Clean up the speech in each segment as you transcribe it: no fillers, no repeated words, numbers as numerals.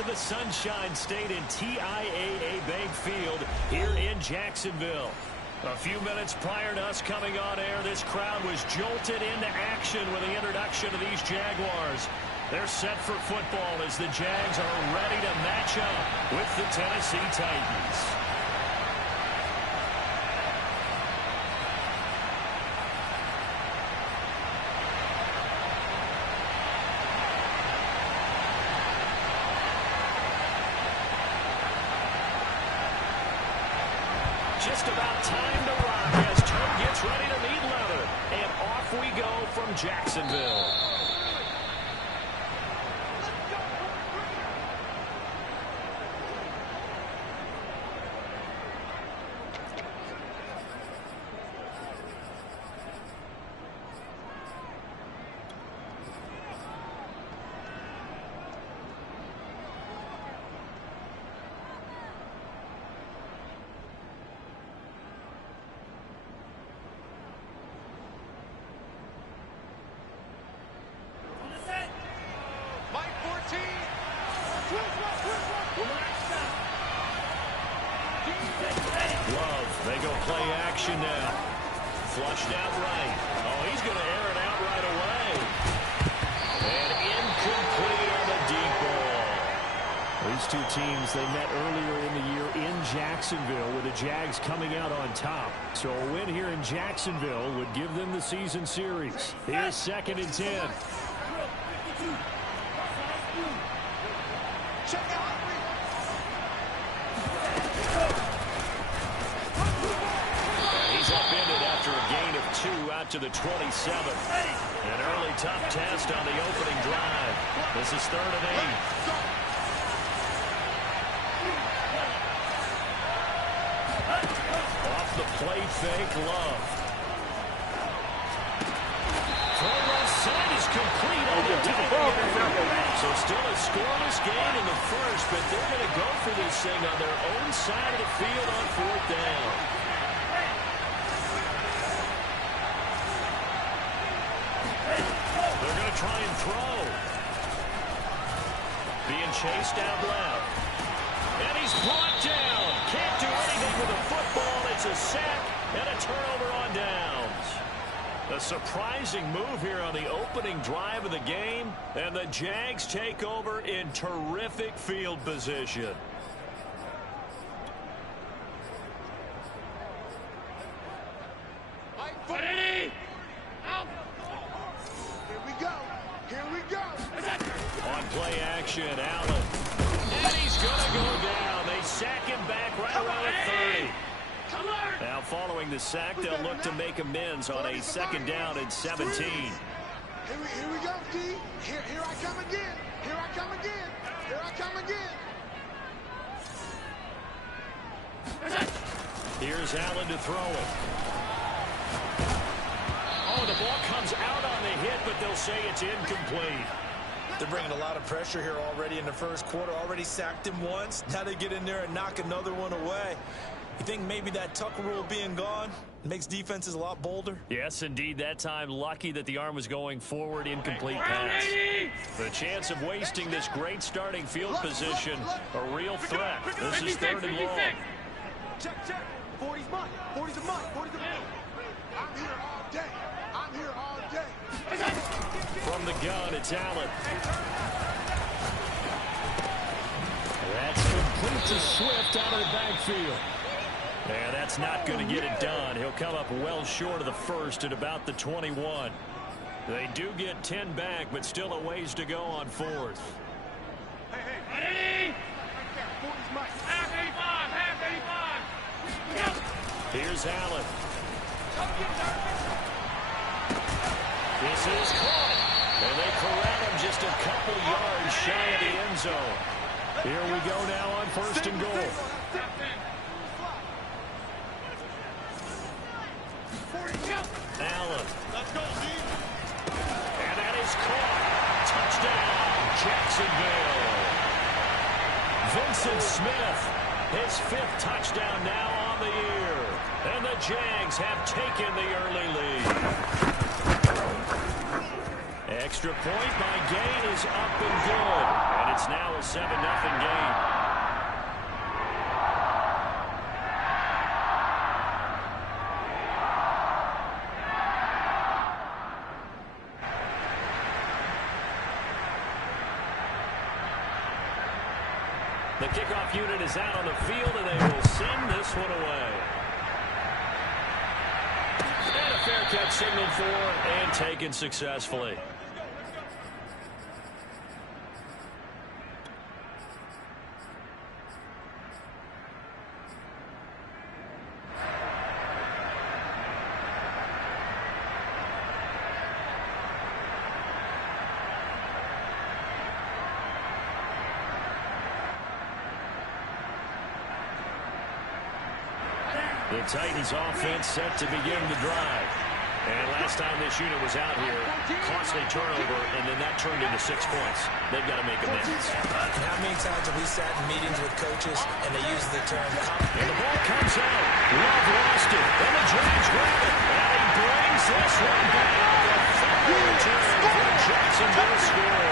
to the Sunshine State in TIAA Bank Field here in Jacksonville. A few minutes prior to us coming on air, this crowd was jolted into action with the introduction of these Jaguars. They're set for football as the Jags are ready to match up with the Tennessee Titans. Just about time to rock as Toad gets ready to meet leather. And off we go from Jacksonville. They go play action now. Flushed out right. Oh, he's going to air it out right away. And incomplete on the deep ball. These two teams, they met earlier in the year in Jacksonville with the Jags coming out on top. So a win here in Jacksonville would give them the season series. Here's 2nd and 10. Check out. Upended after a gain of 2 out to the 27. An early tough test on the opening drive. This is 3rd and 8. Off the play fake, Love. Throw left side is complete on the down. So still a scoreless game in the first, but they're going to go for this thing on their own side of the field on 4th down. Try and throw. Being chased out left. And he's brought down. Can't do anything with the football. It's a sack and a turnover on downs. A surprising move here on the opening drive of the game. And the Jags take over in terrific field position. Play action, Allen. And he's going to go down. They sack him back right around the 30. Now following the sack, they'll look to make amends on a 2nd down and 17. Here we go, D. Here I come again. Here I come again. Here I come again. Here's Allen to throw it. Oh, the ball comes out on the hit, but they'll say it's incomplete. They're bringing a lot of pressure here already in the first quarter. Already sacked him once. Now they get in there and knock another one away. You think maybe that Tucker rule being gone makes defenses a lot bolder? Yes, indeed. That time, lucky that the arm was going forward. Incomplete pass. The chance of wasting this great starting field position, a real threat. This is 3rd and long. Check. 40's mine. 40's a mine. 40's a mine. I'm here all day. I'm here all day. From the gun, it's Allen. That's complete to Swift out of the backfield. And that's not going to get it done. He'll come up well short of the first at about the 21. They do get 10 back, but still a ways to go on 4th. Hey. Half 85. Here's Allen. This is caught. And they corral him just a couple yards shy of the end zone. Here we go now on 1st and goal. Allen. Let's go, Steve. And that is caught. Touchdown, Jacksonville. Vincent Smith, his 5th touchdown now on the year. And the Jags have taken the early lead. extra point by Gain is up and good. And it's now a 7-0 game. The kickoff unit is out on the field, and they will send this one away. And a fair catch signaled for and taken successfully. The Titans offense set to begin the drive. And last time this unit was out here, costly turnover, and then that turned into 6 points. They've got to make amends. How many times have we sat in meetings with coaches and they use the term and the ball comes out. Love lost it. And the Giants grab it. And he brings this one back. A fumble return for Jacksonville to score.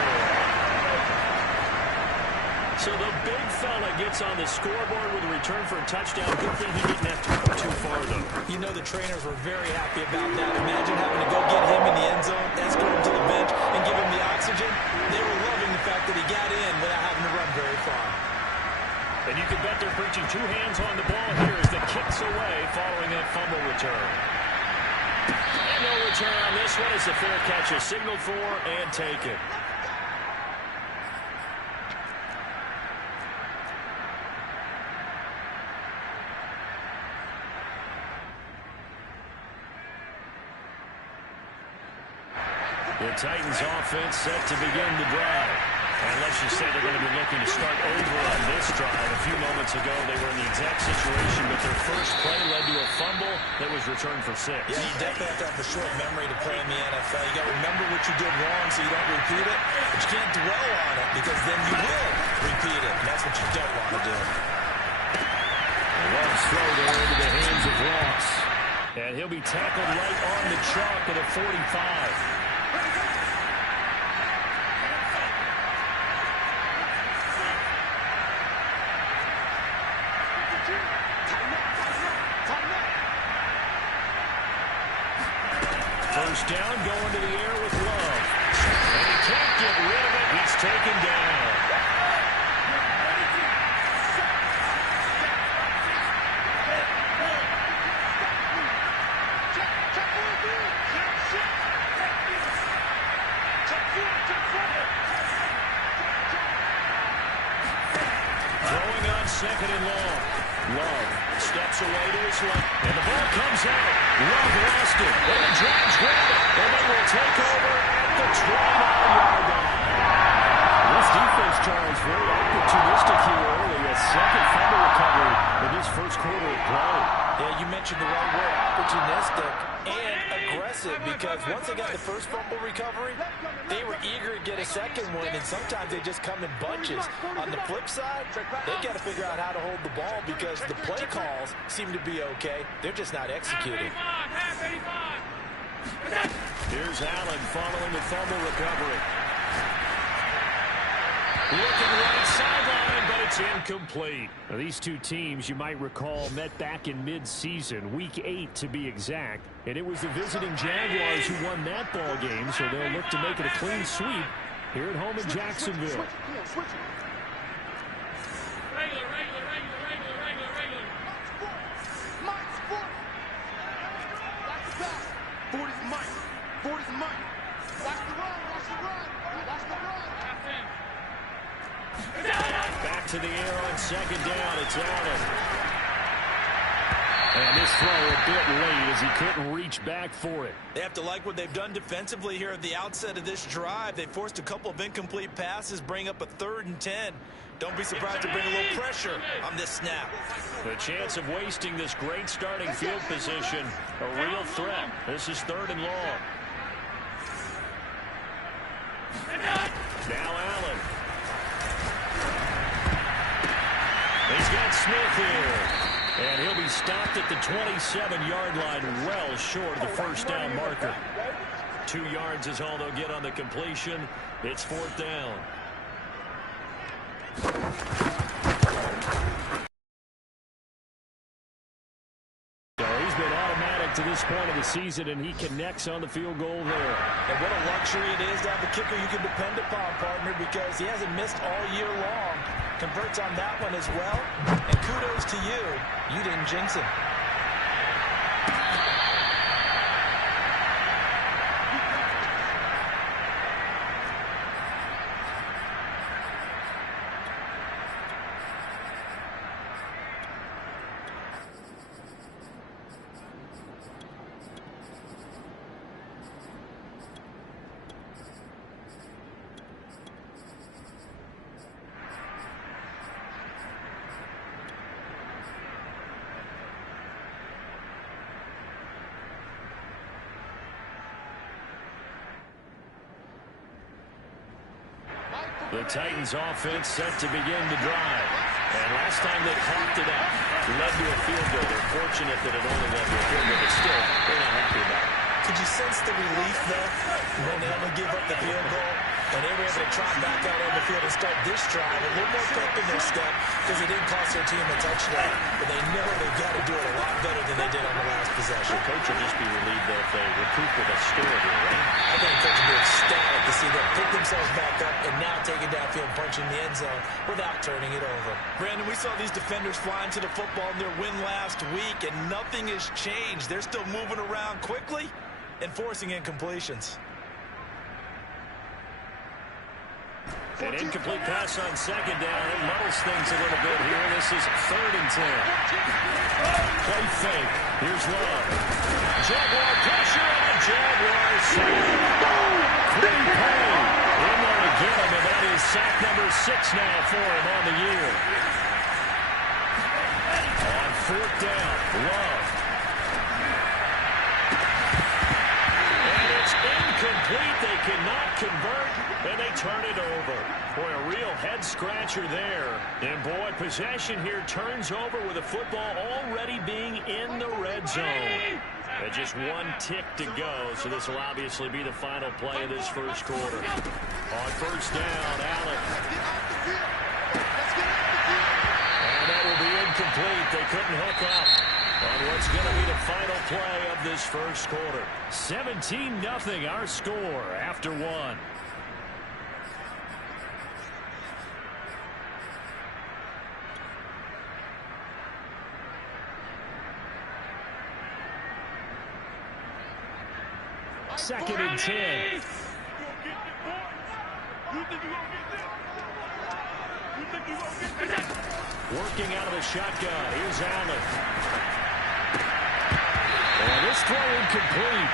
So the big fella gets on the scoreboard with a return for a touchdown. Good thing he didn't have to go too far, though. You know the trainers were very happy about that. Imagine having to go get him in the end zone, escort him to the bench, and give him the oxygen. They were loving the fact that he got in without having to run very far. And you can bet they're preaching 2 hands on the ball here as the kick's away following that fumble return. And no return on this one as the fair catch is signaled for and taken. The Titans offense set to begin the drive. And let's just say they're going to be looking to start over on this drive. A few moments ago, they were in the exact situation, but their first play led to a fumble that was returned for 6. Yeah, you definitely have to have a short memory to play in the NFL. You got to remember what you did wrong so you don't repeat it, but you can't dwell on it because then you will repeat it, and that's what you don't want to do. Love's throw there into the hands of Ross. And he'll be tackled right on the chalk at a 45. First down, going to the air with Love. And he can't get rid of it. He's taken down. Throwing on second and long. Love steps away to his left. And the ball comes out. Love lost it. And the Giants grab it. And they will take over at the 29-yard line. This defense, Charles, very opportunistic here early. A second fumble recovery in his first quarter of play. Yeah, you mentioned the right word, opportunistic and aggressive, because once they got the first fumble recovery, they were eager to get a second one, and sometimes they just come in bunches. On the flip side, they got to figure out how to hold the ball because the play calls seem to be okay. They're just not executing. Here's Allen following the fumble recovery. Looking right sideline, but it's incomplete. Now, these two teams, you might recall, met back in mid-season, week 8 to be exact. And it was the visiting Jaguars who won that ball game, so they'll look to make it a clean sweep here at home in Jacksonville. Back to the air on second down. It's Allen. And this throw a bit late as he couldn't reach back for it. They have to like what they've done defensively here at the outset of this drive. They forced a couple of incomplete passes, bring up a 3rd and 10. Don't be surprised to bring a little pressure on this snap. The chance of wasting this great starting field position, a real threat. This is 3rd and long. Now Allen. He's got Smith here. And he'll be stopped at the 27-yard line, well short of the first down marker. 2 yards is all they'll get on the completion. It's 4th down. He's been automatic to this point of the season, and he connects on the field goal there. And what a luxury it is to have a kicker you can depend upon, partner, because he hasn't missed all year long. Converts on that one as well. And kudos to you. You didn't jinx him. The Titans offense set to begin the drive. And last time they clocked it out, led to a field goal. They're fortunate that it only led to a field goal, but still, they're not happy about it. Could you sense the relief, though, when they only gave up the field goal? And they were able to trot back out on the field and start this drive a little more pep in their step because it didn't cost their team a touchdown. But they know they've got to do it a lot better than they did on the last possession. The coach will just be relieved, though, if they recoup with a score here, right? I think the coach will be ecstatic to see them pick themselves back up and now take it downfield and punch in the end zone without turning it over. Brandon, we saw these defenders flying to the football in their win last week, and nothing has changed. They're still moving around quickly and forcing incompletions. An incomplete pass on 2nd down. It muddles things a little bit here. This is 3rd and 10. Play fake. Here's Love. Jaguar pressure on the Jaguars. Pretty Payne in there to get him, and that is sack number 6 now for him on the year. On 4th down, Love. And it's incomplete. They cannot convert, and they turn it over. Boy, a real head-scratcher there. And, boy, possession here turns over with the football already being in the red zone. And just 1 tick to go, so this will obviously be the final play of this first quarter. On 1st down, Allen. And that will be incomplete. They couldn't hook up on what's going to be the final play of this first quarter. 17-0 our score after 1. Second and 10. Working out of the shotgun. Here's Allen. And this throw incomplete.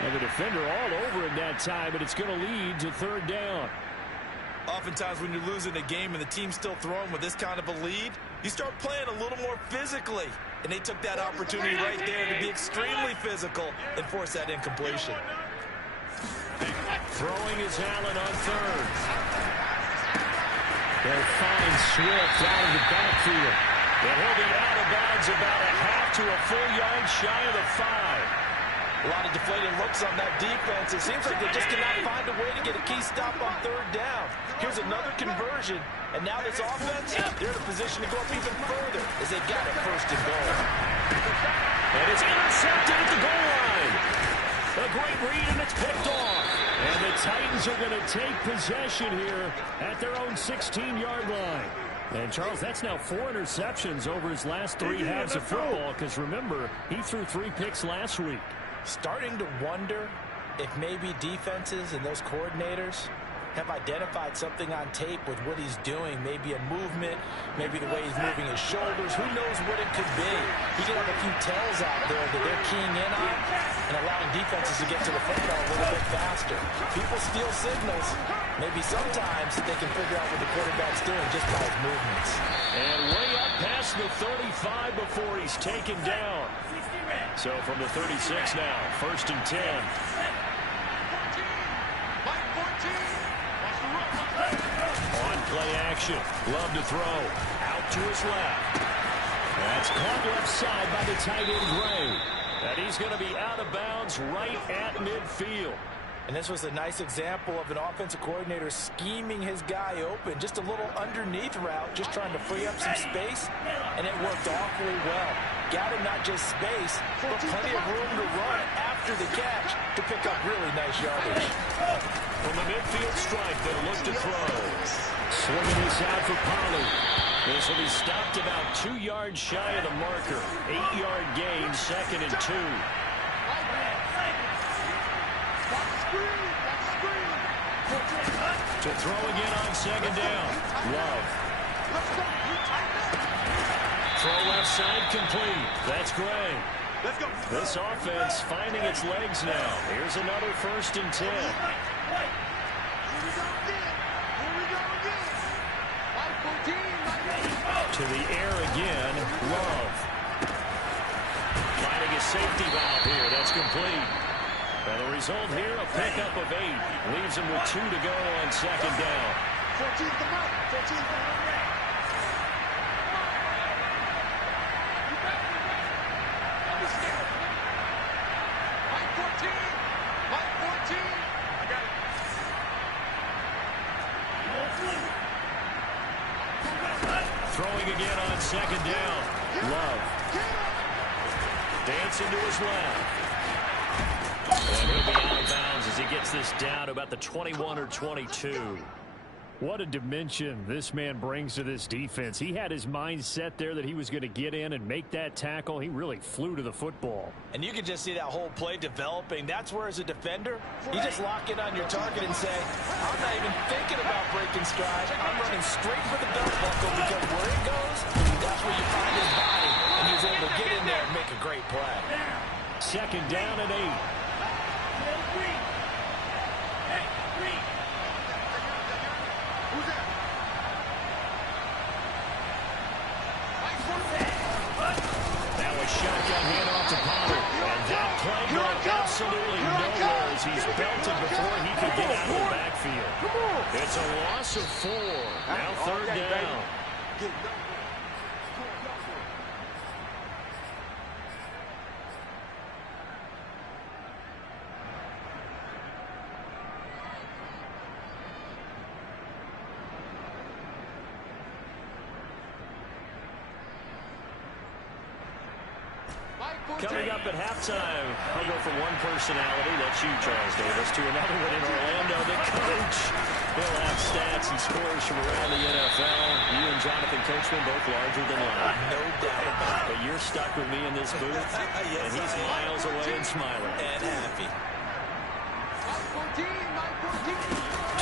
And the defender all over it that time, but it's going to lead to 3rd down. Oftentimes when you're losing a game and the team's still throwing with this kind of a lead, you start playing a little more physically. And they took that opportunity right there to be extremely physical and force that incompletion. Throwing is Allen on 3rd. They'll find Swift out of the backfield. And he'll be out of bounds about a half to a full yard shy of the 5. A lot of deflated looks on that defense. It seems like they just cannot find a way to get a key stop on 3rd down. Here's another conversion, and now this offense, they're in a position to go up even further as they've got it 1st and goal. And it's intercepted at the goal line. A great read, and it's picked off. And the Titans are going to take possession here at their own 16-yard line. And, Charles, that's now 4 interceptions over his last 3 halves of football, because, remember, he threw 3 picks last week. Starting to wonder if maybe defenses and those coordinators have identified something on tape with what he's doing. Maybe a movement, maybe the way he's moving his shoulders. Who knows what it could be? He could have a few tells out there that they're keying in on and allowing defenses to get to the football a little bit faster. People steal signals. Maybe sometimes they can figure out what the quarterback's doing just by his movements. And way up past the 35 before he's taken down. So from the 36 now, 1st and 10. On play action, Love to throw, out to his left. That's caught left side by the tight end Gray. And he's going to be out of bounds right at midfield. And this was a nice example of an offensive coordinator scheming his guy open. Just a little underneath route, just trying to free up some space, and it worked awfully well. Got him not just space, but plenty of room to run after the catch to pick up really nice yardage. From the midfield stripe, they'll look to throw. Swinging this out for Pollard. This will be stopped about 2 yards shy of the marker. 8-yard gain, 2nd and 2. To throw again on 2nd down. Love. Throw left side complete. That's Gray. This offense finding its legs now. Here's another 1st and 10. To the air again. Love. Finding a safety valve here. That's complete. And the result here, a pickup of 8. Leaves him with 2 to go on 2nd down. 14 to Mike. 14 to Mike. Mike 14. Mike 14. I got it. Throwing again on 2nd down. Love. Dancing to his left. And he'll be out of bounds as he gets this down to about the 21 or 22. What a dimension this man brings to this defense. He had his mind set there that he was going to get in and make that tackle. He really flew to the football. And you can just see that whole play developing. That's where, as a defender, you just lock in on your target and say, I'm not even thinking about breaking stride. I'm running straight for the belt buckle, because where it goes, that's where you find his body. And he was able to get in there and make a great play. 2nd down and 8. Shotgun handoff to Pollard. And that play going absolutely nowhere as he's belted before he could get out of the backfield. It's a loss of 4. Now 3rd down. Coming up at halftime, I'll go from one personality, that's you, Charles Davis, to another one in Orlando, the coach. He'll have stats and scores from around the NFL. You and Jonathan Coachman both larger than life. No doubt about it. But you're stuck with me in this booth, Yes, and he's miles away and smiling. And happy.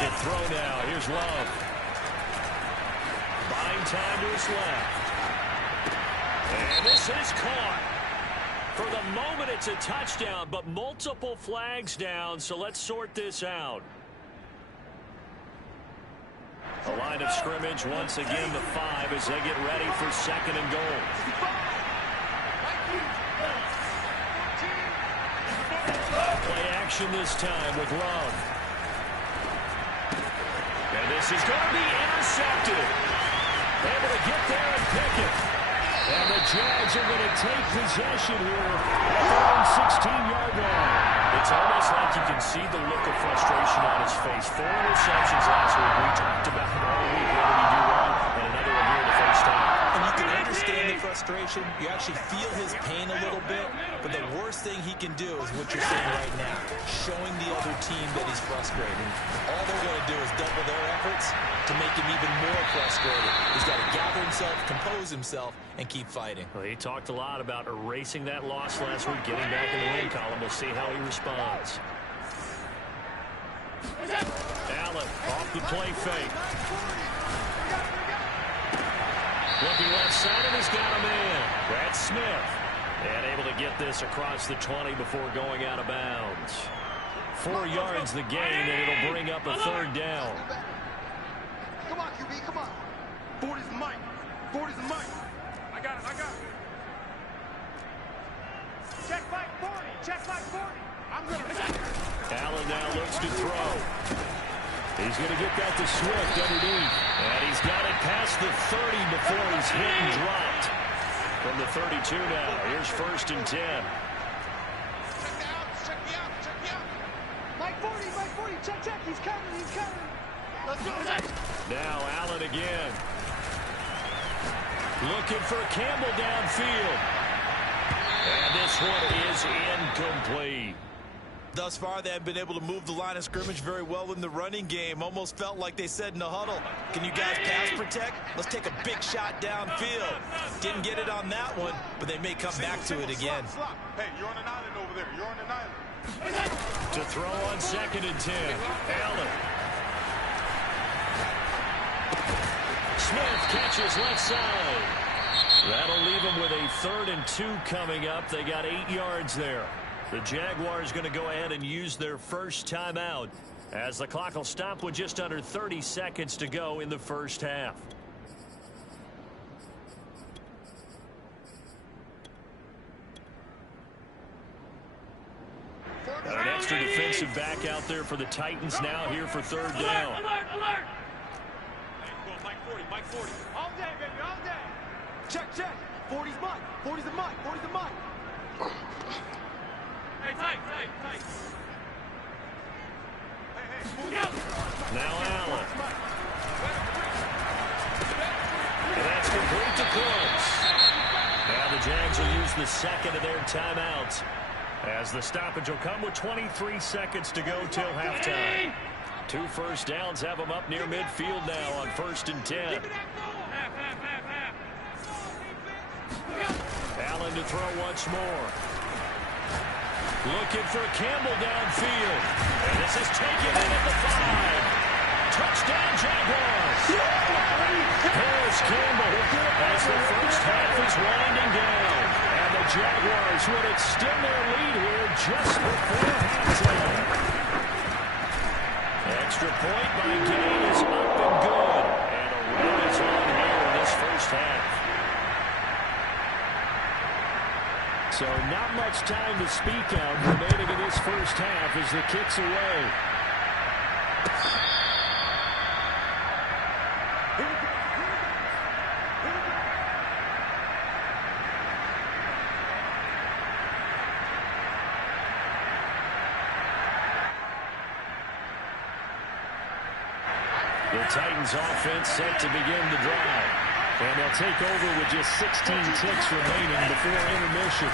To throw now, here's Love. Buying time to his left. And this is caught. For the moment, it's a touchdown, but multiple flags down, so let's sort this out. A line of scrimmage, once again, the 5 as they get ready for 2nd and goal. Play action this time with Love. And this is going to be intercepted. Able to get there and pick it. And the Jags are going to take possession here at their own 16-yard line. It's almost like you can see the look of frustration on his face. 4 interceptions last week. We talked about it all week. What did he do wrong? And another one here the first time. And you can understand the frustration. You actually feel his pain a little bit. But the worst thing he can do is what you're seeing right now, showing the other team that he's frustrated. All they're going to do is double their efforts to make him even more frustrated. He's got to gather himself, compose himself, and keep fighting. Well, he talked a lot about erasing that loss last week, getting back in the win column. We'll see how he responds. Allen off the play fake. Looking left side, and he's got a man. Brad Smith. And able to get this across the 20 before going out of bounds. 4 yards the gain, and it'll bring up a 3rd down. Come on, QB, come on. 40's Mike. 40's Mike. I got it, I got it. Check Mike 40. Check Mike 40. I'm going to... Allen now looks to throw. He's going to get that to Swift underneath. And he's got it past the 30 before he's hit and dropped. From the 32 now, here's 1st and 10. Check me out, check me out, check me out. Mike 40, Mike Check. He's coming. Let's go. Now Allen again. Looking for Campbell downfield. And this one is incomplete. Thus far, they have been able to move the line of scrimmage very well in the running game. Almost felt like they said in the huddle, can you guys pass protect? Let's take a big shot downfield. Didn't get it on that one, but they may come back to it again. Hey, you're on an island over there. You're on an island. To throw on 2nd and 10. Allen. Smith catches left side. That'll leave them with a 3rd and 2 coming up. They got 8 yards there. The Jaguars going to go ahead and use their first timeout as the clock will stop with just under 30 seconds to go in the first half. An extra defensive back out there for the Titans now here for 3rd down. Alert. Hey, Mike 40. All day, baby, all day. Check. 40's mine. 40's the mine. Hey, tight. Now Allen. And that's complete to Close. Now the Jags will use the second of their timeouts as the stoppage will come with 23 seconds to go till halftime. 2 first downs have them up near midfield now on 1st and 10. Allen to throw once more. Looking for Campbell downfield. And this is taken in at the 5. Touchdown Jaguars. Harris Campbell as the first half is winding down. And the Jaguars would extend their lead here just before halftime. Extra point by Gain is up and good. And a run is on here in this first half. So not much time to speak of remaining in this first half as the kick's away. The Titans offense set to begin the drive. And they'll take over with just 16 ticks remaining before intermission.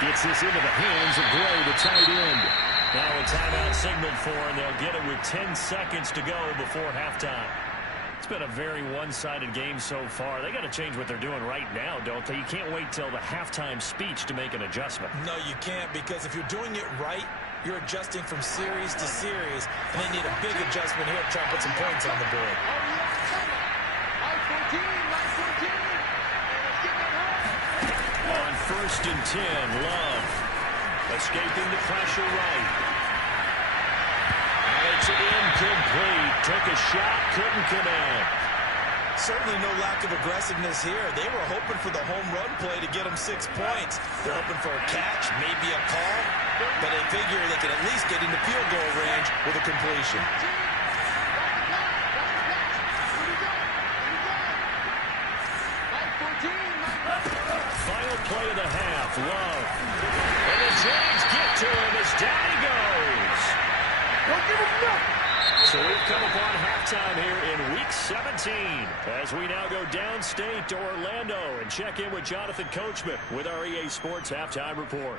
Gets this into the hands of Gray, the tight end. Now a timeout signaled for, and they'll get it with 10 seconds to go before halftime. It's been a very one-sided game so far. They got to change what they're doing right now, don't they? You can't wait till the halftime speech to make an adjustment. No, you can't, because if you're doing it right, you're adjusting from series to series, and they need a big adjustment here to try to put some points on the board. On 1st and 10, Love escaping the pressure right. And it's incomplete. Took a shot, couldn't connect. Certainly no lack of aggressiveness here. They were hoping for the home run play to get them 6 points. They're hoping for a catch, maybe a call, but they figure they can at least get into field goal range with a completion. Final play of the half, Love. And the Jags get to him as down he goes. Don't give him nothing. So we've come upon halftime here in Week 17 as we now go downstate to Orlando and check in with Jonathan Coachman with our EA Sports Halftime Report.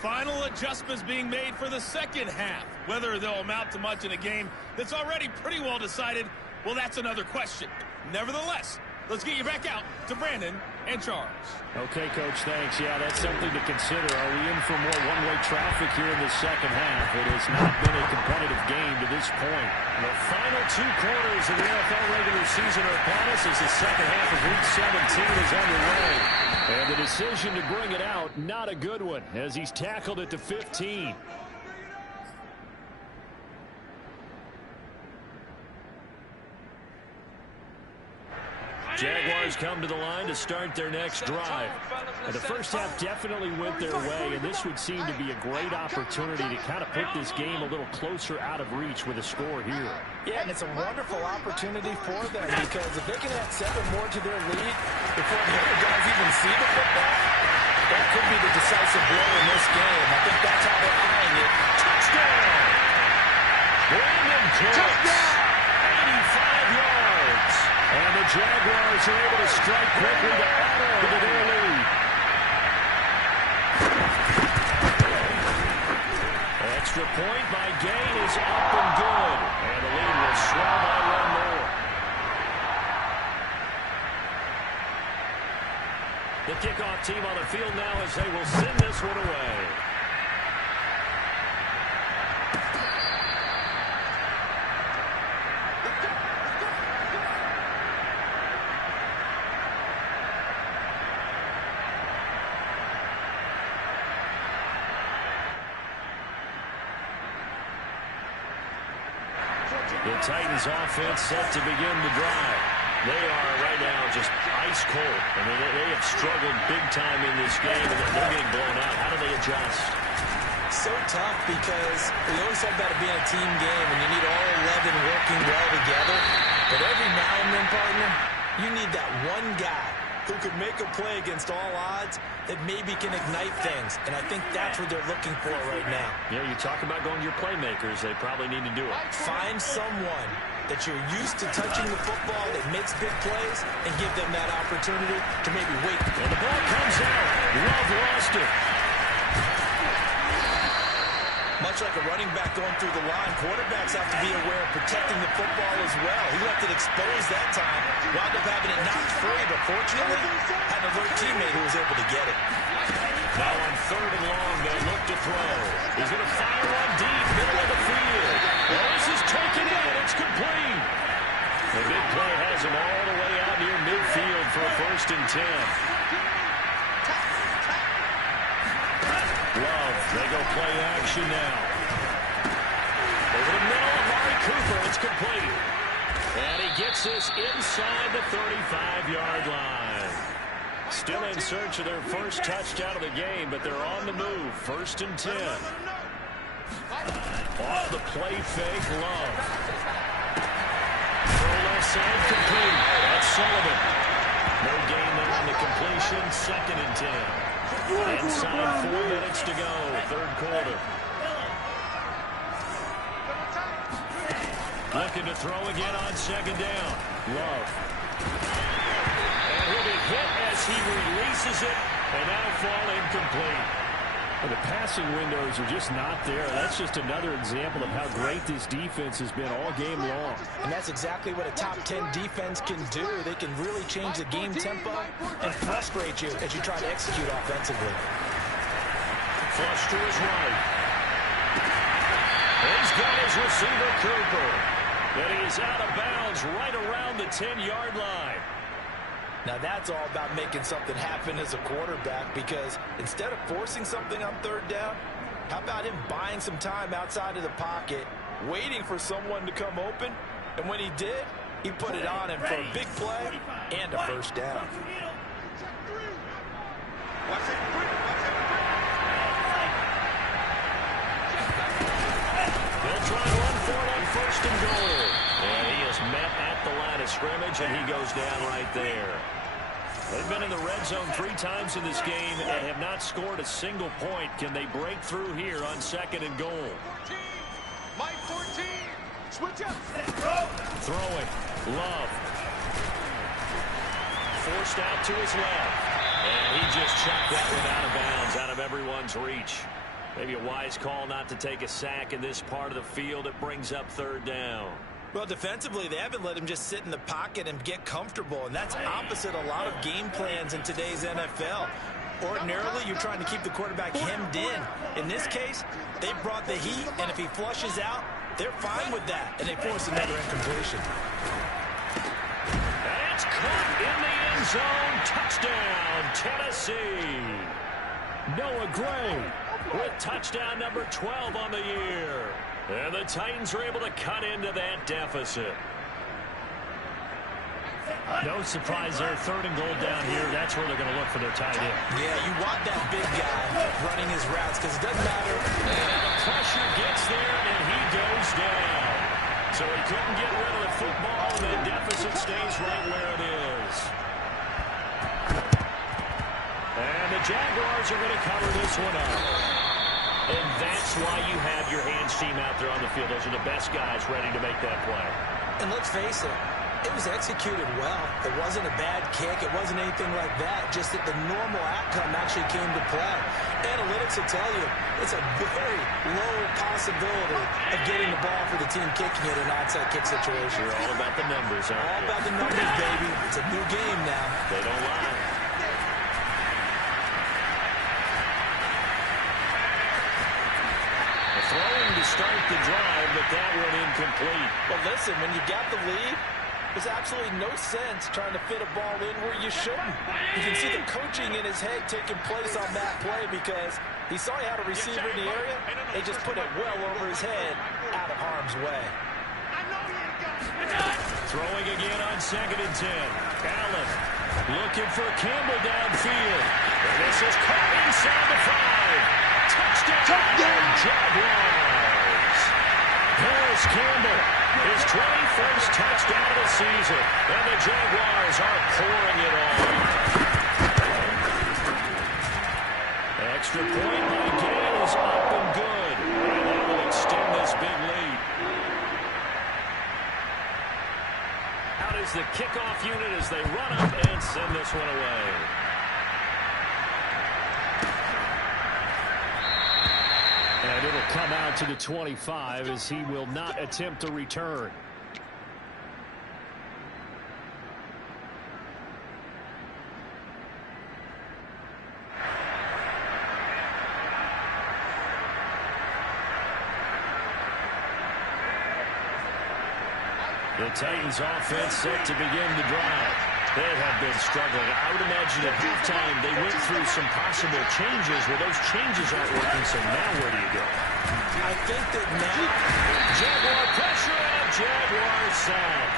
Final adjustments being made for the second half. Whether they'll amount to much in a game that's already pretty well decided, well, that's another question. Nevertheless, let's get you back out to Brandon and Charles. Okay, Coach, thanks. Yeah, that's something to consider. Are we in for more one-way traffic here in the second half? It has not been a competitive game to this point. The final 2 quarters of the NFL regular season are upon us as the second half of Week 17 is underway. And the decision to bring it out, not a good one, as he's tackled at the 15. Jaguars come to the line to start their next drive. And the first half definitely went their way, and this would seem to be a great opportunity to kind of put this game a little closer out of reach with a score here. Yeah, and it's a wonderful opportunity for them because if they can add 7 more to their lead before the other guys even see the football, that could be the decisive blow in this game. I think that's how Jaguars are able to strike quickly to add on to their lead. Extra point by Gain is up and good. And the lead will swell by one more. The kickoff team on the field now as they will send this one away. The Titans offense set to begin the drive. They are right now just ice cold. I mean, they have struggled big time in this game, and they're getting blown out. How do they adjust? So tough because we always talk about it being a team game, and you need all 11 working well together. But every now and then, partner, you need that one guy who could make a play against all odds that maybe can ignite things. And I think that's what they're looking for right now. Yeah, you talk about going to your playmakers. They probably need to do it. Find someone that you're used to touching the football that makes big plays and give them that opportunity to maybe wait. And the ball comes out. Love lost it. Much like a running back going through the line, quarterbacks have to be aware of protecting the football as well. He left it exposed that time, wound up having it knocked free, but fortunately had an alert teammate who was able to get it. Now on 3rd and long, they'll look to throw. He's going to fire one deep, middle of the field. Well, this is taken in. It's complete. The big play has him all the way out near midfield for a 1st and 10. Love, they go play action now. Over the middle of Mari Cooper, it's complete. And he gets this inside the 35-yard line. Still in search of their first touchdown of the game, but they're on the move. 1st and 10. Off the play fake, Love. Throw left side, complete. That's Sullivan. No gain there on the completion. 2nd and 10. Inside 4 minutes to go, 3rd quarter. Looking to throw again on 2nd down. Love. And he'll be hit as he releases it, and that'll fall incomplete. Well, the passing windows are just not there. That's just another example of how great this defense has been all game long. And that's exactly what a top 10 defense can do. They can really change the game tempo and frustrate you as you try to execute offensively. Flush to his right. He's got his receiver, Cooper. And he's out of bounds right around the 10-yard line. Now that's all about making something happen as a quarterback, because instead of forcing something on 3rd down, how about him buying some time outside of the pocket, waiting for someone to come open, and when he did, he put it on him for a big play and a 1st down. They'll try to run for it on 1st and goal. And he is met at the line of scrimmage, and he goes down right there. They've been in the red zone 3 times in this game and have not scored a single point. Can they break through here on 2nd and goal? Mike 14. Switch up. Throwing. Love. Forced out to his left. And he just chucked that one out of bounds, out of everyone's reach. Maybe a wise call not to take a sack in this part of the field. It brings up 3rd down. Well, defensively, they haven't let him just sit in the pocket and get comfortable, and that's opposite a lot of game plans in today's NFL. Ordinarily, you're trying to keep the quarterback hemmed in. In this case, they brought the heat, and if he flushes out, they're fine with that, and they force another incompletion. And it's caught in the end zone. Touchdown, Tennessee. Noah Gray with touchdown number 12 on the year. And the Titans are able to cut into that deficit. No surprise there. 3rd and goal down here. That's where they're going to look for their tight end. Yeah, you want that big guy running his routes because it doesn't matter. And the pressure gets there, and he goes down. So he couldn't get rid of the football, and the deficit stays right where it is. And the Jaguars are going to cover this one up. And that's why you have your hands team out there on the field. Those are the best guys ready to make that play. And let's face it, It was executed well. It wasn't a bad kick. It wasn't anything like that. Just that the normal outcome actually came to play. Analytics will tell you it's a very low possibility of getting the ball for the team kicking it in an onside kick situation. You're all about the numbers, aren't you? All about the numbers, baby. It's a new game now. They don't lie. Throwing to start the drive, but that one incomplete. But listen, when you got the lead, there's absolutely no sense trying to fit a ball in where you shouldn't. You can see the coaching in his head taking place on that play because he saw he had a receiver in the area. They just put it well over his head, out of harm's way. Throwing again on 2nd and 10. Allen looking for Campbell downfield. And this is caught inside the 5. Touchdown, Jaguars. Harris Campbell, his 21st touchdown of the season. And the Jaguars are pouring it on. Extra point by Gale is up and good. And that will extend this big lead. Out is the kickoff unit as they run up and send this one away. And it'll come out to the 25 as he will not attempt to return. The Titans offense set to begin the drive. They have been struggling. I would imagine at halftime they went through some possible changes. Well, those changes aren't working, so now where do you go? I think that now Jaguar pressure and a Jaguar sack.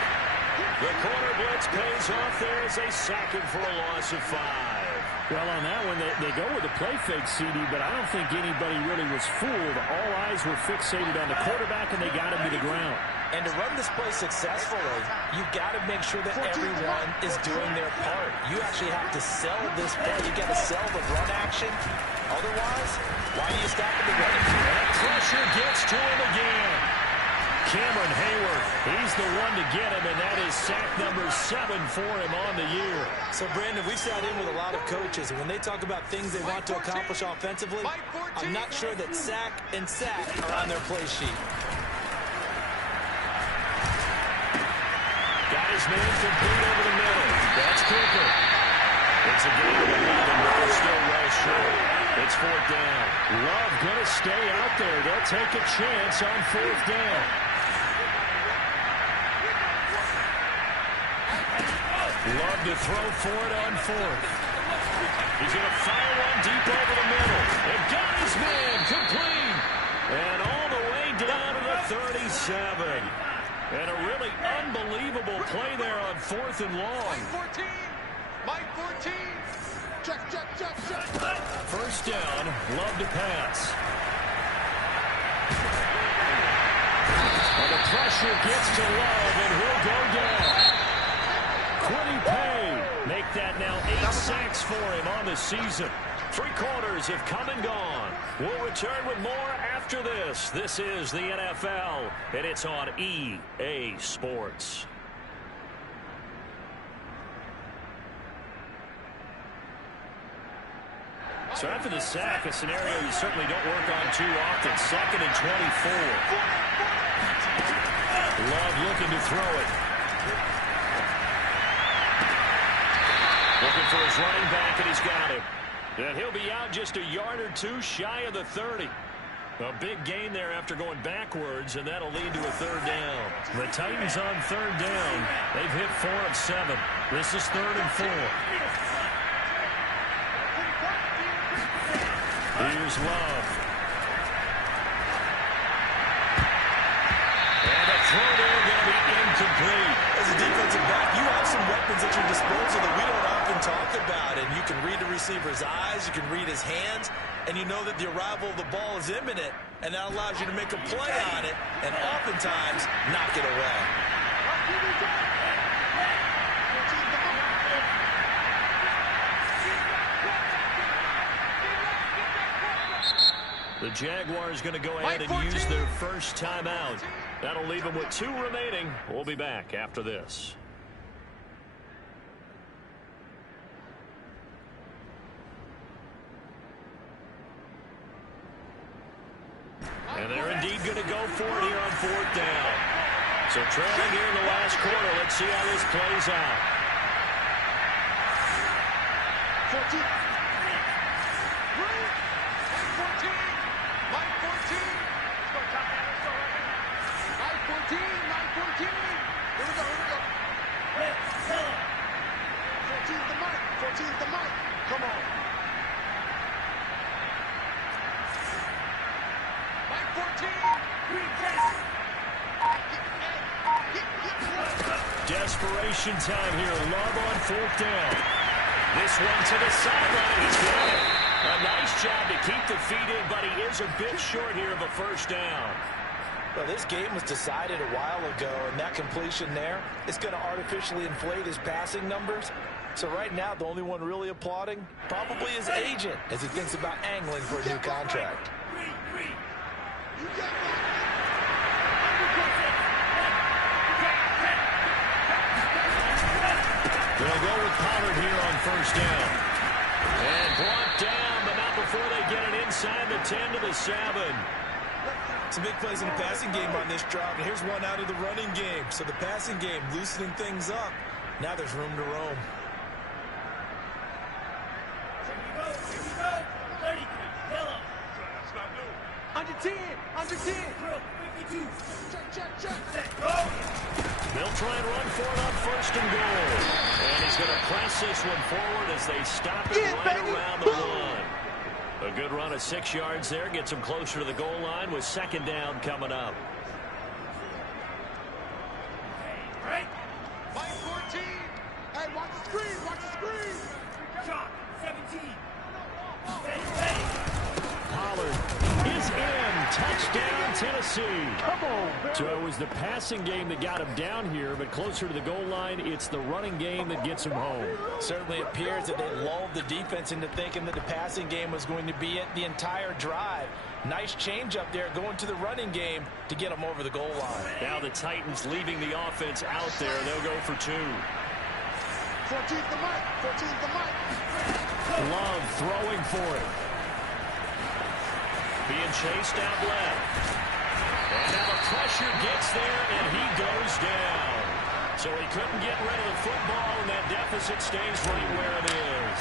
The corner blitz pays off there as they sack him for a loss of 5. Well, on that one, they go with a play fake, CD, but I don't think anybody really was fooled. All eyes were fixated on the quarterback, and they got him to the ground. And to run this play successfully, you've got to make sure that everyone is doing their part. You actually have to sell this play. You got to sell the run action. Otherwise, why do you stop at the running? And pressure gets to him again. Cameron Hayward, he's the one to get him, and that is sack number 7 for him on the year. So, Brandon, we sat in with a lot of coaches, and when they talk about things they want to accomplish offensively, I'm not sure that sack and sack are on their play sheet. Got his man complete over the middle. That's Cooper. It's a gain of 11, but they're still well short. It's 4th down. Love going to stay out there. They'll take a chance on 4th down. Love to throw for it on 4th. He's going to fire one deep over the middle. And got his man complete. And all the way down to the 37. And a really unbelievable play there on 4th and long. Mike 14. Check. 1st down, Love to pass. And the pressure gets to Love, and he'll go down. Quiddy Pay, make that now 8 sacks for him on the season. 3 quarters have come and gone. We'll return with more after this. This is the NFL, and it's on EA Sports. So after the sack, a scenario you certainly don't work on too often. 2nd and 24. Love looking to throw it. Looking for his running back, and he's got him. And he'll be out just a yard or 2 shy of the 30. A big gain there after going backwards, and that'll lead to a 3rd down. The Titans on 3rd down. They've hit 4 of 7. This is 3rd and 4. Here's Love. And a throw there going to be incomplete. As a defensive back, you have some weapons at your disposal that we don't often talk about. And you can read the receiver's eyes, you can read his hands, and you know that the arrival of the ball is imminent, and that allows you to make a play on it and oftentimes knock it away. The Jaguars going to go ahead and use their first timeout. That'll leave them with 2 remaining. We'll be back after this. And they're indeed going to go for it here on 4th down. So trailing here in the last quarter. Let's see how this plays out. 14. 14. Mike 14. Let's go, top man. Let's go right now. Mike 14. Mike 14. Here we go. Here we go. 14's the mic. 14's the mic. Come on. Mike 14. Desperation time here. Love on 4th down. This one to the sideline. He's got it. A nice job to keep the feet in, but he is a bit short here of a 1st down. Well, this game was decided a while ago, and that completion there is going to artificially inflate his passing numbers. So right now, the only one really applauding probably his agent as he thinks about angling for a new contract. They'll go with Pollard here on 1st down. And brought down, but not before they get it inside the 10 to the 7. Some big plays in the passing game on this drive, and here's one out of the running game. So the passing game loosening things up. Now there's room to roam. Under 10. Under 10. Check. Go. They'll try and run for it on 1st and goal. And he's going to press this one forward as they stop it right around the 1. A good run of 6 yards there. Gets him closer to the goal line with 2nd down coming up. Mike 14. Hey, watch the screen. Watch the screen. Shot. 17. Pollard is in. Touchdown, Tennessee. Come on. So it was the passing game that got him down here, but closer to the goal line, it's the running game that gets him home. Certainly appears that they lulled the defense into thinking that the passing game was going to be it the entire drive. Nice change up there going to the running game to get them over the goal line. Now the Titans leaving the offense out there. They'll go for 2. 14's the mic. 14's the mic. Love throwing for it. Being chased out left. And now the pressure gets there, and he goes down. So he couldn't get rid of the football, and that deficit stays right where it is.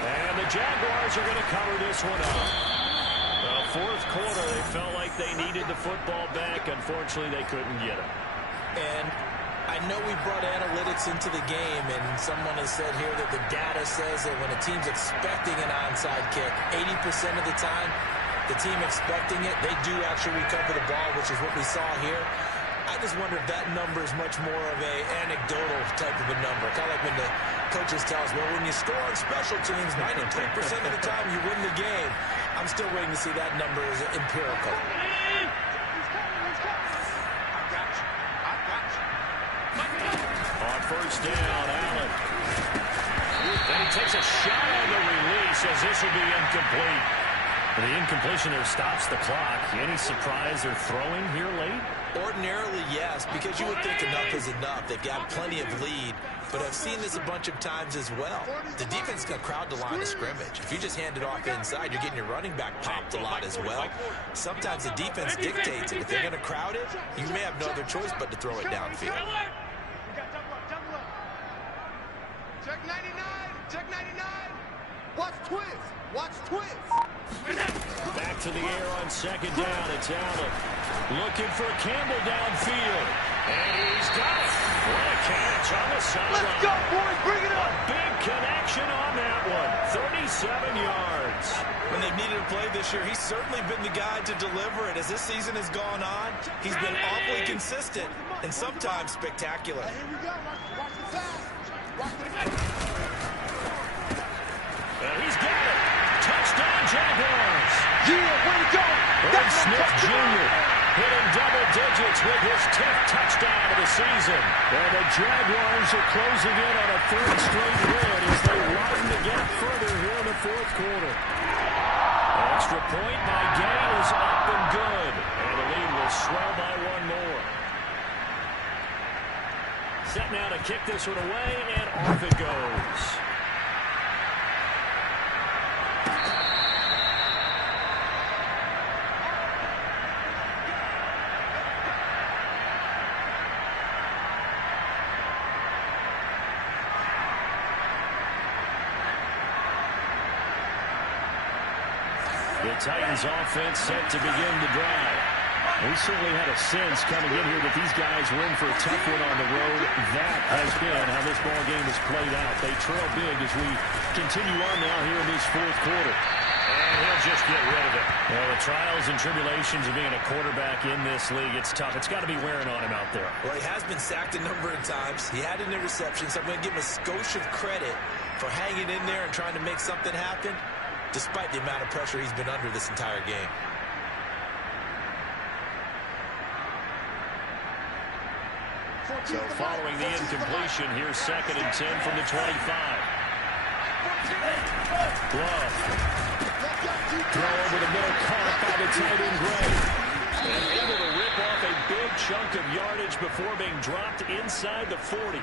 And the Jaguars are going to cover this one up. Well, 4th quarter, they felt like they needed the football back. Unfortunately, they couldn't get it. And I know we brought analytics into the game, and someone has said here that the data says that when a team's expecting an onside kick, 80% of the time, the team expecting it, they do actually recover the ball, which is what we saw here. I just wonder if that number is much more of a anecdotal type of a number. Kind of like when the coaches tell us, well, when you score on special teams, 93% of the time you win the game. I'm still waiting to see that number as empirical. On 1st down, Allen. Then he takes a shot on the release as this will be incomplete. The incompletion there stops the clock. Any surprise they're throwing here late? Ordinarily, yes, because you would think enough is enough. They've got plenty of lead, but I've seen this a bunch of times as well. The defense is going to crowd the line of scrimmage. If you just hand it off inside, you're getting your running back popped a lot as well. Sometimes the defense dictates it. If they're going to crowd it, you may have no other choice but to throw it downfield. Check 99. Check 99. Watch twist. Watch twist. Back to the air on 2nd down. It's Allen. Looking for Campbell downfield. And he's got it. What a catch on the sideline. Let's go, boys. Bring it up. Big connection on that one. 37 yards. When they've needed a play this year, he's certainly been the guy to deliver it. As this season has gone on, he's been awfully consistent and sometimes spectacular. Hey, here we go. Watch the pass. Watch the pass. And he's got it. Touchdown, Jaguars. Yeah, way to go. Irv Smith Jr. hitting double digits with his 10th touchdown of the season. Well, the Jaguars are closing in on a 3rd straight win as they widen the gap further here in the 4th quarter. An extra point by Gay is up and good. And the lead will swell by 1 more. Set now to kick this one away, and off it goes. The Titans offense set to begin the drive. We certainly had a sense coming in here that these guys were in for a tough one on the road. That has been how this ball game has played out. They trail big as we continue on now here in this fourth quarter. And he'll just get rid of it. Well, the trials and tribulations of being a quarterback in this league, it's tough. It's got to be wearing on him out there. Well, he has been sacked a number of times. He had an interception, so I'm going to give him a skosh of credit for hanging in there and trying to make something happen, despite the amount of pressure he's been under this entire game. So following the incompletion, here's 2nd and 10 from the 25. Glove. Throw over the middle, caught by the tight end Gray. And able to rip off a big chunk of yardage before being dropped inside the 40. A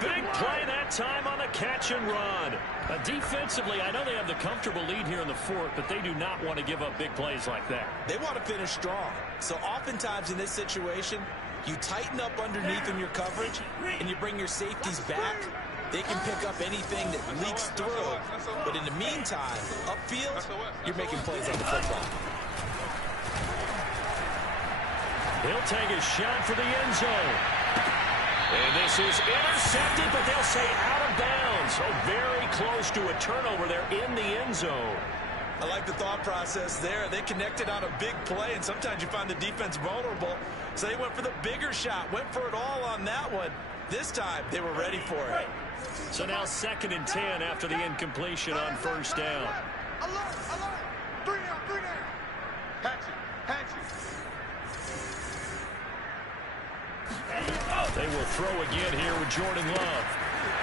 big play that time on the catch and run. Defensively, I know they have the comfortable lead here in the fourth, but they do not want to give up big plays like that. They want to finish strong. So oftentimes in this situation, you tighten up underneath in your coverage, and you bring your safeties back. They can pick up anything that leaks through. But in the meantime, upfield, you're making plays on the football. He'll take a shot for the end zone. And this is intercepted, but they'll say out of bounds. So very close to a turnover there in the end zone. I like the thought process there. They connected on a big play, and sometimes you find the defense vulnerable. So they went for the bigger shot, went for it all on that one. This time, they were ready for it. So now 2nd and 10 after the incompletion on first down. Alert, alert. 3 down, 3 down. Hatchet, hatchet. They will throw again here with Jordan Love.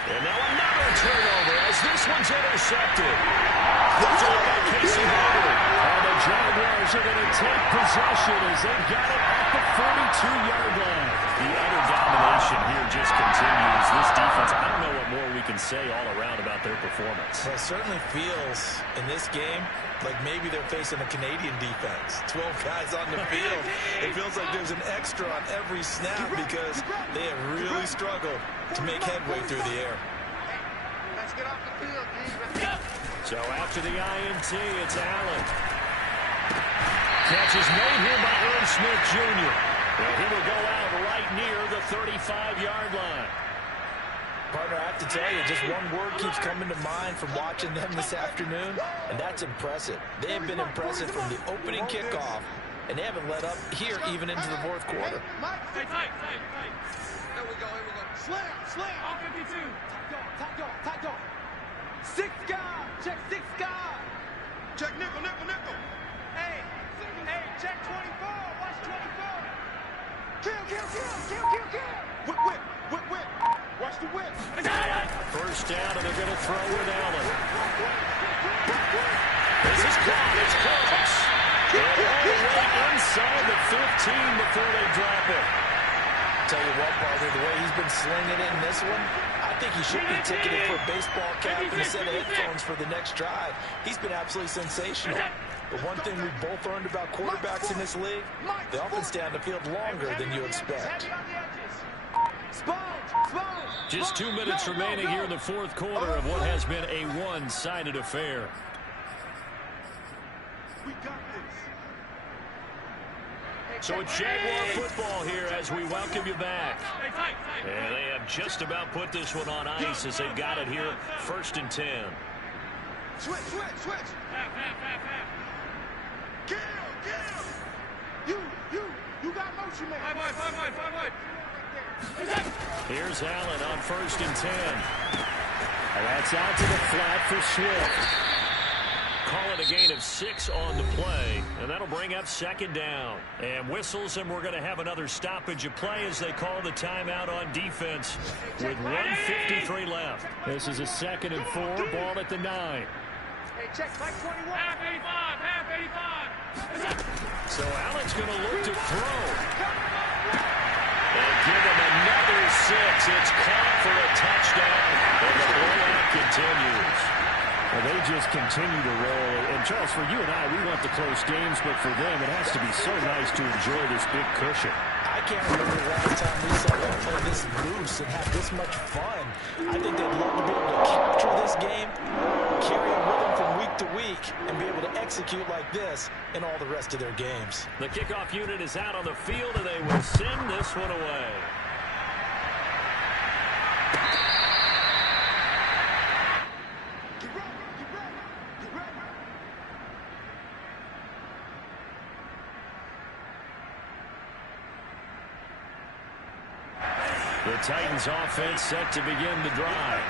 And now another turnover as this one's intercepted. Picked up by Casey Hayward. And the Jaguars are going to take possession as they've got it at the 42-yard line. The utter domination here just continues. This defense, I don't know what more we can say all around about their performance. Well, it certainly feels in this game like maybe they're facing a Canadian defense. 12 guys on the field. It feels like there's an extra on every snap because they have really struggled to make headway through the air. Let's get off the field, G. So after the INT, it's Allen. Catch is made here by Aaron Smith Jr. Well, he will go out right near the 35-yard line. Partner, I have to tell you, just one word keeps coming to mind from watching them this afternoon, and that's impressive. They have been impressive from the opening kickoff, and they haven't let up here even into the fourth quarter. Stay tight, tight, tight. There we go, here we go. Slam, slam. All 52. Tight dog, tight dog. 6 guard. Check 6 guard. Check nickel, nickel, nickel. Hey, hey, check 24. Watch 24. Kill, kill, kill, kill, kill, kill. Whip, whip, whip, whip. Watch the whip. First down, and they're going to throw with Allen. This is caught. It's close. All the way inside the 15 before they drop it. Tell you what, partner, the way he's been slinging in this one, I think he should be ticketed for a baseball cap and a set of headphones for the next drive. He's been absolutely sensational. But one thing we've both learned about quarterbacks in this league, they often stay on the field longer than you expect. Just 2 minutes remaining here in the fourth quarter of what has been a one-sided affair. We got this. So it's Jaguar football here as we welcome you back. And they have just about put this one on ice as they've got it here, 1st and 10. Switch, switch, switch. Kill, kill. You got motion, man. Five wide. Here's Allen on 1st and 10. And that's out to the flat for Swift. Call it a gain of 6 on the play, and that'll bring up 2nd down. And whistles, and we're going to have another stoppage of play as they call the timeout on defense with 1:53 left. This is a 2nd and 4, ball at the 9. Hey, check, Mike 21. Half 85. So Allen's going to look to throw. And give him another 6. It's caught for a touchdown, and the blowout continues. Well, they just continue to roll. And, Charles, for you and I, we want the close games, but for them, it has to be so nice to enjoy this big cushion. I can't remember the last time we saw them play this loose and have this much fun. I think they'd love to be able to capture this game, carry it with them from week to week, and be able to execute like this in all the rest of their games. The kickoff unit is out on the field, and they will send this one away. The Titans offense set to begin the drive.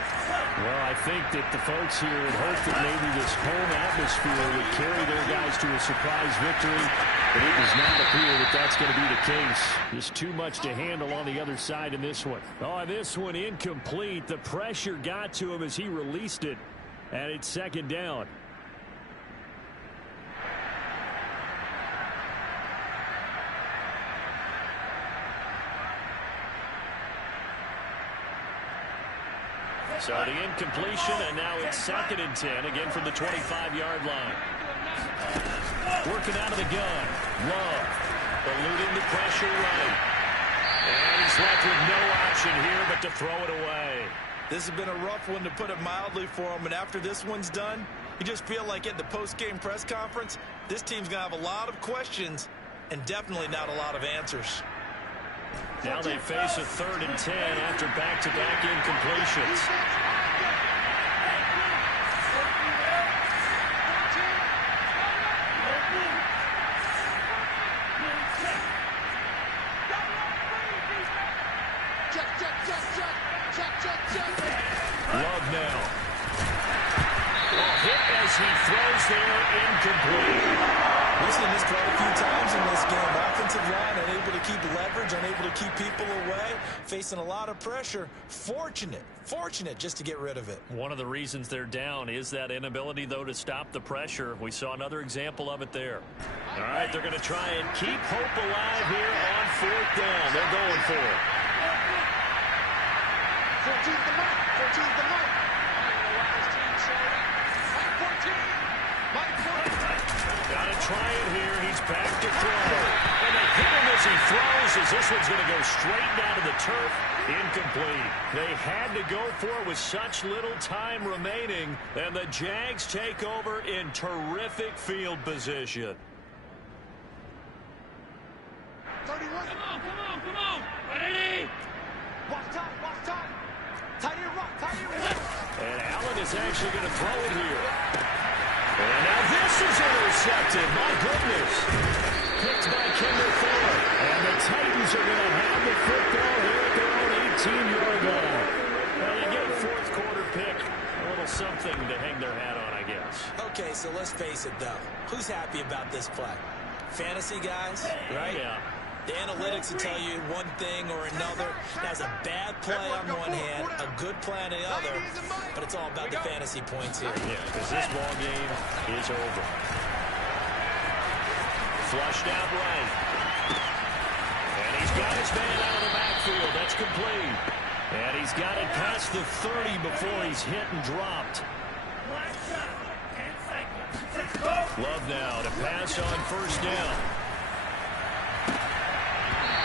Well, I think that the folks here had hoped that maybe this home atmosphere would carry their guys to a surprise victory, but it does not appear that that's going to be the case. Just too much to handle on the other side in this one. Oh, this one incomplete. The pressure got to him as he released it, and it's second down. So the incompletion, and now it's 2nd and 10, again from the 25-yard line. Working out of the gun. Love. Eluding the pressure right. And he's left with no option here but to throw it away. This has been a rough one, to put it mildly, for him. And after this one's done, you just feel like at the post-game press conference, this team's going to have a lot of questions and definitely not a lot of answers. Now they face a 3rd and 10 after back-to-back incompletions. Love now. Hit as he throws there, incomplete. We've seen this quite a few times in this game. Offensive line unable to keep leverage, unable to keep people away, facing a lot of pressure. Fortunate just to get rid of it. One of the reasons they're down is that inability, though, to stop the pressure. We saw another example of it there. All right, they're going to try and keep hope alive here on 4th down. They're going for it. 14's the mark. 14's the mark. Got to try it here. He's back to throw. And they hit him as he throws, as this one's going to go straight down to the turf. Incomplete. They had to go for it with such little time remaining. And the Jags take over in terrific field position. 31. Come on. Ready? Watch time. Tight end rock. And Allen is actually going to throw it here. And now this is intercepted. My goodness. Picked by Kendall Fuller. And the Titans are going to have the football here at their own 18-yard line. Well, they get a 4th quarter pick. A little something to hang their hat on, I guess. Okay, so let's face it, though. Who's happy about this play? Fantasy guys, right? Yeah. The analytics will tell you one thing or another. That's a bad play on one hand, a good play on the other, but it's all about the fantasy points here. Yeah, because this ball game is over. Flushed out right. And he's got his man out of the backfield. That's complete. And he's got it past the 30 before he's hit and dropped. Love now to pass on 1st down.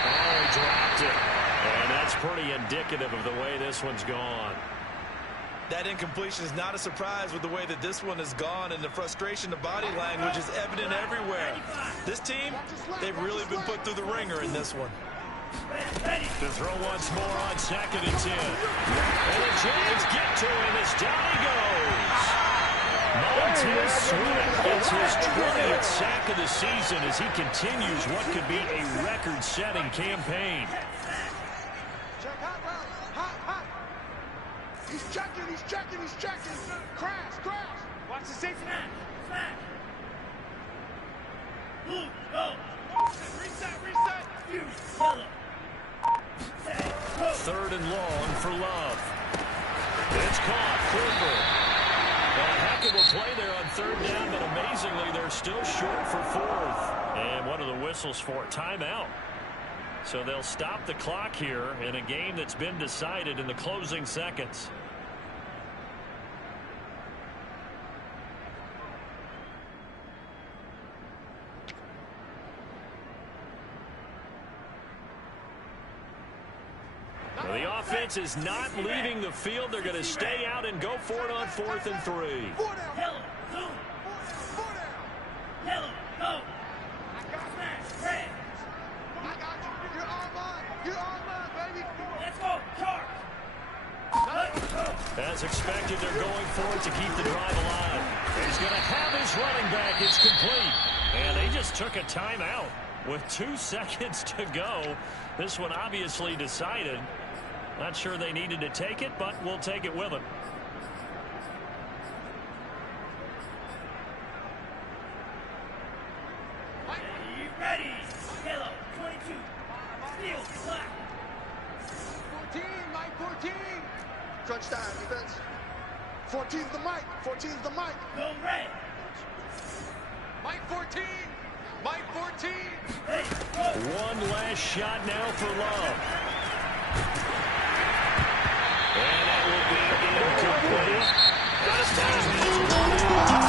Oh, he dropped it. And that's pretty indicative of the way this one's gone. That incompletion is not a surprise with the way that this one has gone, and the frustration, the body language is evident everywhere. This team, they've really been put through the ringer in this one. To throw once more on 2nd and 10. And the Jags get to him as down he goes. Montez Sweat gets his 20th sack of the season as he continues what could be a record-setting campaign. Check hot. He's checking. Crash. Watch the 6. Reset. 3rd and long for Love. It's caught. Cooper. A heck of a play there on 3rd down, but amazingly, they're still short for 4th. And what are the whistles for? Timeout. So they'll stop the clock here in a game that's been decided in the closing seconds. Well, the offense is not leaving the field. They're going to stay out and go for it on 4th and 3. Yellow, go. Smash, red. I got you. You're on mine. You're on mine, baby. Let's go, charge. As expected, they're going for it to keep the drive alive. He's going to have his running back. It's complete. And they just took a timeout with 2 seconds to go. This one obviously decided. Not sure they needed to take it, but we'll take it with them. Ready. Yellow, 22. Steel, black. 14, Mike 14. Crunch time, defense. 14's the mic. 14's the mic. Go red. Mike 14. Mike 14. Hey, go. One last shot now for Love. And that will be incomplete. This time he's run in.